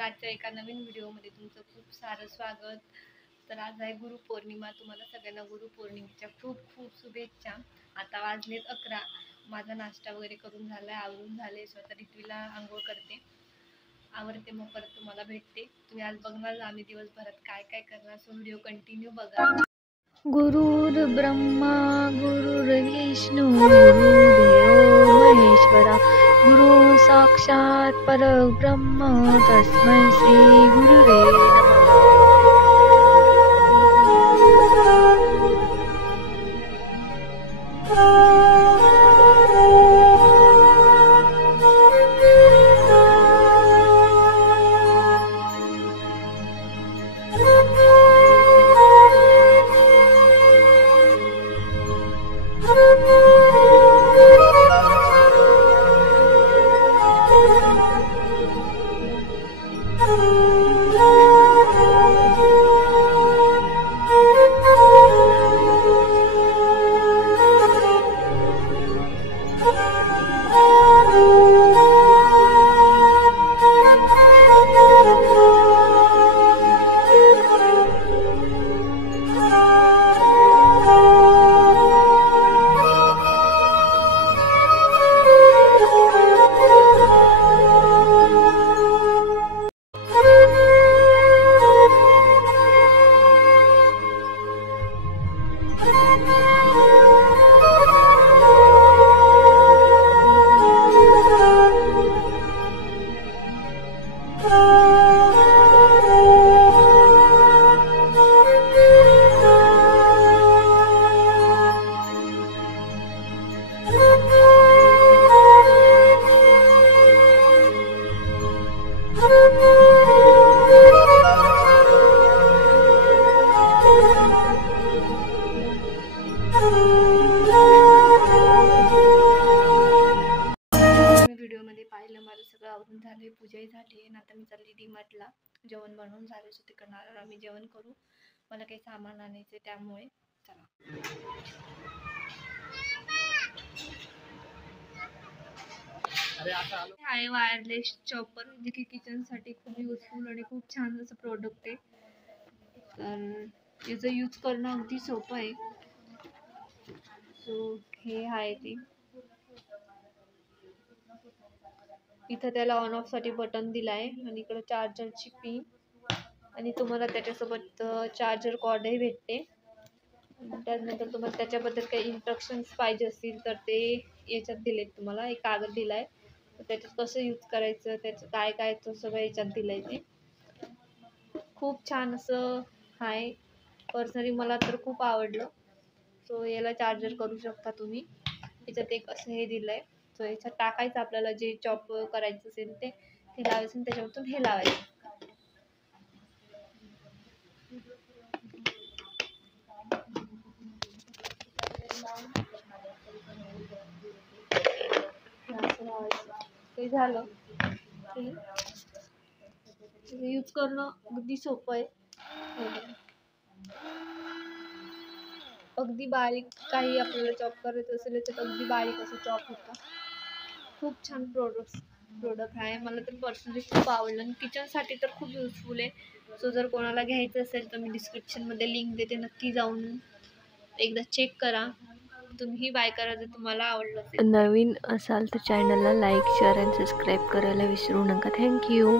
तर आजच्या एका नवीन व्हिडिओमध्ये तुमचं खूप सारं स्वागत। तर आज आहे गुरुपौर्णिमा। तुम्हाला सगळ्यांना गुरुपौर्णिमेच्या खूप खूप शुभेच्छा। आता वाजलेत 11। माझा नाश्ता वगैरे करून झालाय, आवरून झाले। स्वतः रित्वीला आंघोळ करते, आवरते, मग परत तुम्हाला भेटते। तुम्ही आज बघणार आम्ही दिवसभरात काय काय करणार, सो व्हिडिओ कंटिन्यू बघा। गुरुर् ब्रह्मा गुरुर्विष्णू गुरुर्देवो महेश्वरा गुरु साक्षात परब्रह्म तस्मै श्री गुरुवे नमः। व्हिडिओमध्ये पाहिलं माझं सगळं आवरून झालंय, पूजाही झाली आहे। आता मी चालली डीमार्टला, जेवण बनवून झाले, सो तिकडनं आम्ही जेवण करू। मला काही सामान आणायचं त्यामुळे चला। आहे वायरलेस चॉपर, जे की किचनसाठी खूप युजफुल आणि खूप छान असं प्रोडक्ट आहे। तर याचं यूज करणं अगदी सोपं आहे। सो हे आहे ते, इथं त्याला ऑन ऑफ साठी बटन दिलाय आणि इकडे चार्जरची पिन आणि तुम्हाला त्याच्यासोबत चार्जर कॉर्डही भेटते। त्यानंतर तुम्हाला त्याच्याबद्दल काही इन्स्ट्रक्शन्स पाहिजे असतील तर ते याच्यात दिलेत। तुम्हाला एक कागद दिलाय, त्याच्यात कसं यूज करायचं, त्याचं काय काय तो सगळं याच्यात दिलंय। ते खूप छान असं आहे, पर्सनली मला तर खूप आवडलं। सो याला चार्जर करू शकता तुम्ही। याच्यात एक असं हे दिलंय, सो याच्यात टाकायचं आपल्याला जे चॉप करायचं असेल ते लावायचं आणि त्याच्यावरतून हे लावायचं। ते झालं, यूज करणं अगदी सोपं आहे। अगदी बारीक काही आपल्याला चॉप करायचं असेल तर अगदी बारीक असं चॉप होतं। खूप छान प्रोडक्ट आहे, मला तर पर्सनली खूप आवडलं आणि किचनसाठी तर खूप युजफुल आहे। सो जर कोणाला घ्यायचं असेल तर मी डिस्क्रिप्शनमध्ये लिंक देते, नक्की जाऊन एकदा चेक करा, तुम्ही बाय करा जर तुम्हाला आवडलं असेल। नवीन असाल तर चॅनलला लाईक शेअर आणि सबस्क्राईब करायला विसरू नका। थँक्यू।